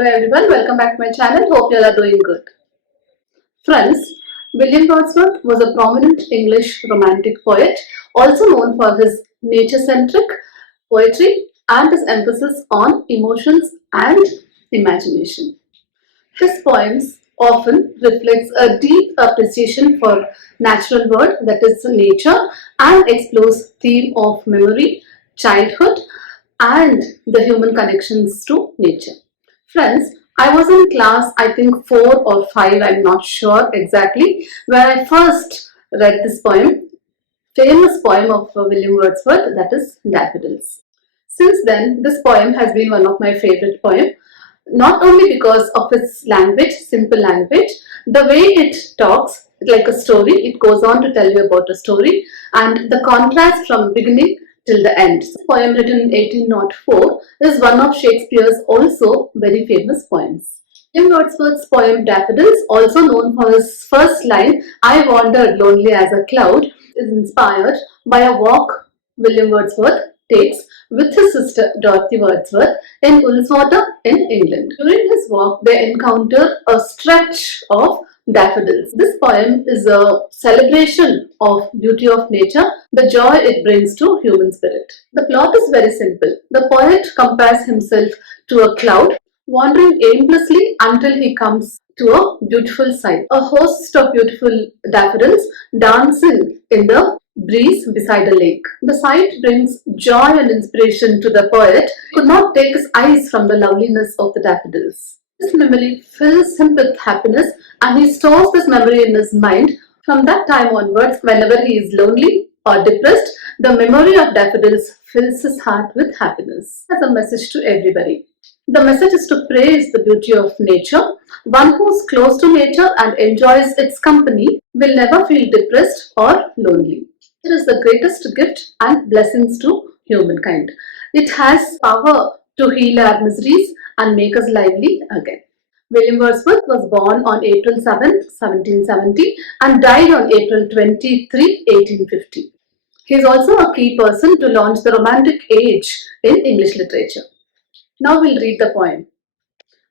Hello everyone, welcome back to my channel. Hope you all are doing good. Friends, William Wordsworth was a prominent English romantic poet, also known for his nature-centric poetry and his emphasis on emotions and imagination. His poems often reflects a deep appreciation for natural world, that is nature, and explores theme of memory, childhood, and the human connections to nature. Friends, I was in class, I think 4 or 5, I'm not sure exactly, where I first read this poem, famous poem of William Wordsworth, that is Daffodils. Since then, this poem has been one of my favorite poems, not only because of its language, simple language, the way it talks like a story, it goes on to tell you about a story, and the contrast from beginning till the end. This poem written in 1804 is one of Shakespeare's also very famous poems. William Wordsworth's poem Daffodils, also known for his first line, I wandered lonely as a cloud, is inspired by a walk William Wordsworth takes with his sister Dorothy Wordsworth in Ullswater in England. During his walk, they encounter a stretch of daffodils. This poem is a celebration of beauty of nature, the joy it brings to human spirit. The plot is very simple. The poet compares himself to a cloud wandering aimlessly until he comes to a beautiful sight. A host of beautiful daffodils dancing in the breeze beside a lake. The sight brings joy and inspiration to the poet who could not take his eyes from the loveliness of the daffodils. This memory fills him with happiness and he stores this memory in his mind. From that time onwards, whenever he is lonely or depressed, the memory of daffodils fills his heart with happiness. As a message to everybody. The message is to praise the beauty of nature. One who is close to nature and enjoys its company will never feel depressed or lonely. It is the greatest gift and blessings to humankind. It has power to heal our miseries and make us lively again. William Wordsworth was born on April 7, 1770 and died on April 23, 1850. He is also a key person to launch the Romantic Age in English literature. Now we'll read the poem.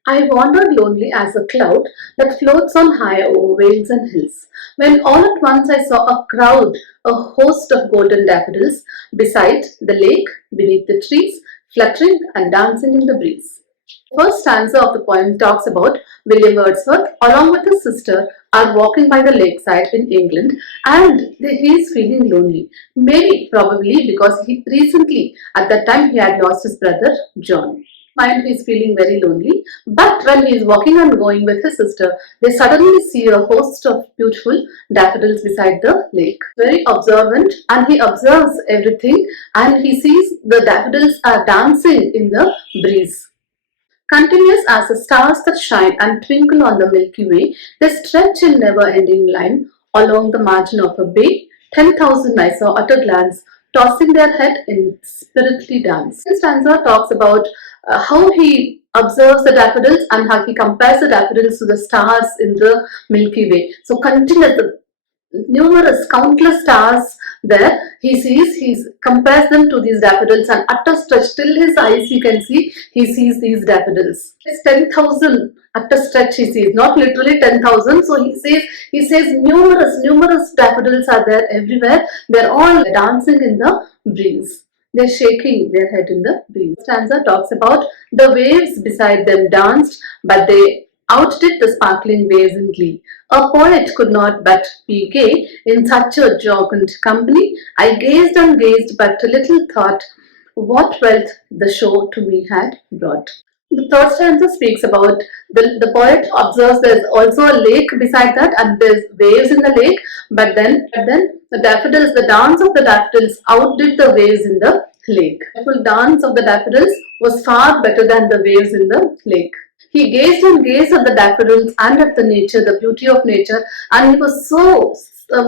I wandered lonely as a cloud that floats on high over vales and hills, when all at once I saw a crowd, a host of golden daffodils, beside the lake, beneath the trees, fluttering and dancing in the breeze. The first stanza of the poem talks about William Wordsworth, along with his sister, are walking by the lakeside in England and he is feeling lonely. Maybe, probably because he recently, at that time, he had lost his brother John. He is feeling very lonely, but when he is walking and going with his sister, they suddenly see a host of beautiful daffodils beside the lake. Very observant, and he observes everything and he sees the daffodils are dancing in the breeze. Continuous as the stars that shine and twinkle on the Milky Way, they stretch in never-ending line along the margin of a bay. 10,000 I saw at a glance, tossing their head in spiritly dance. This stanza talks about how he observes the daffodils and how he compares the daffodils to the stars in the Milky Way. So continuous, numerous, countless stars there he sees, he compares them to these daffodils and at a stretch till his eyes he can see, he sees these daffodils. It's 10,000 at a stretch he sees, not literally 10,000. So he says numerous daffodils are there everywhere. They're all dancing in the breeze. They're shaking their head in the breeze. Stanza talks about the waves beside them danced, but they outdid the sparkling waves in glee. A poet could not but be gay in such a jocund company. I gazed and gazed, but little thought what wealth the show to me had brought. The third stanza speaks about the poet observes there's also a lake beside that and there's waves in the lake, but then the daffodils, the dance of the daffodils outdid the waves in the lake. The full dance of the daffodils was far better than the waves in the lake. He gazed and gazed at the daffodils and at the nature, the beauty of nature, and he was so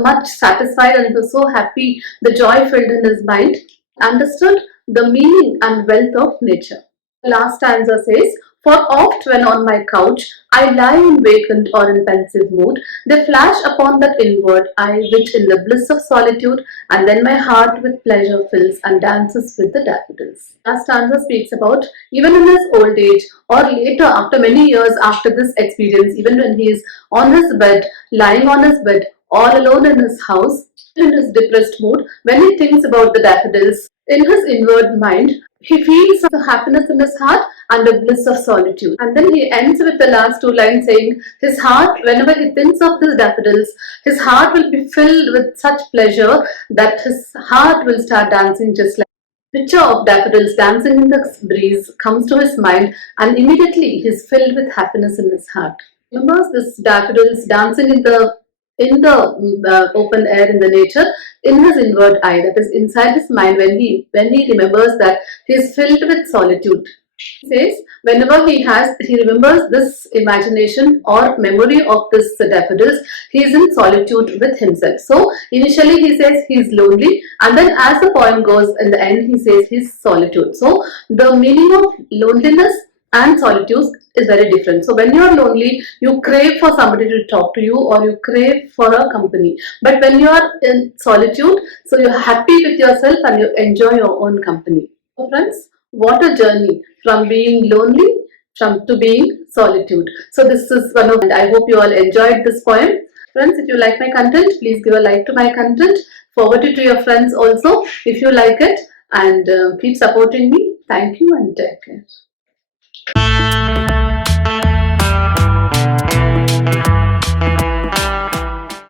much satisfied and he was so happy, the joy filled in his mind, understood the meaning and wealth of nature. The last stanza says, For oft when on my couch I lie in vacant or in pensive mood, they flash upon that inward eye which in the bliss of solitude, and then my heart with pleasure fills and dances with the daffodils. Last stanza speaks about even in his old age or later, after many years after this experience, even when he is on his bed, lying on his bed, all alone in his house, in his depressed mood, when he thinks about the daffodils, in his inward mind, he feels the happiness in his heart and the bliss of solitude. And then he ends with the last two lines saying, his heart, whenever he thinks of these daffodils, his heart will be filled with such pleasure that his heart will start dancing just like picture of daffodils dancing in the breeze comes to his mind, and immediately he is filled with happiness in his heart. Remembers this daffodils dancing in the open air in the nature in his inward eye, that is inside his mind, when he remembers that he is filled with solitude. He says whenever he remembers this imagination or memory of this daffodils, he is in solitude with himself. So initially he says he is lonely, and then as the poem goes in the end he says he is solitude. So the meaning of loneliness and solitude is very different. So when you are lonely, you crave for somebody to talk to you, or you crave for a company. But when you are in solitude, so you're happy with yourself and you enjoy your own company. So friends, what a journey from being lonely from to being solitude. So this is one of, and I hope you all enjoyed this poem. Friends, if you like my content, please give a like to my content. Forward it to your friends also if you like it, and keep supporting me. Thank you and take care.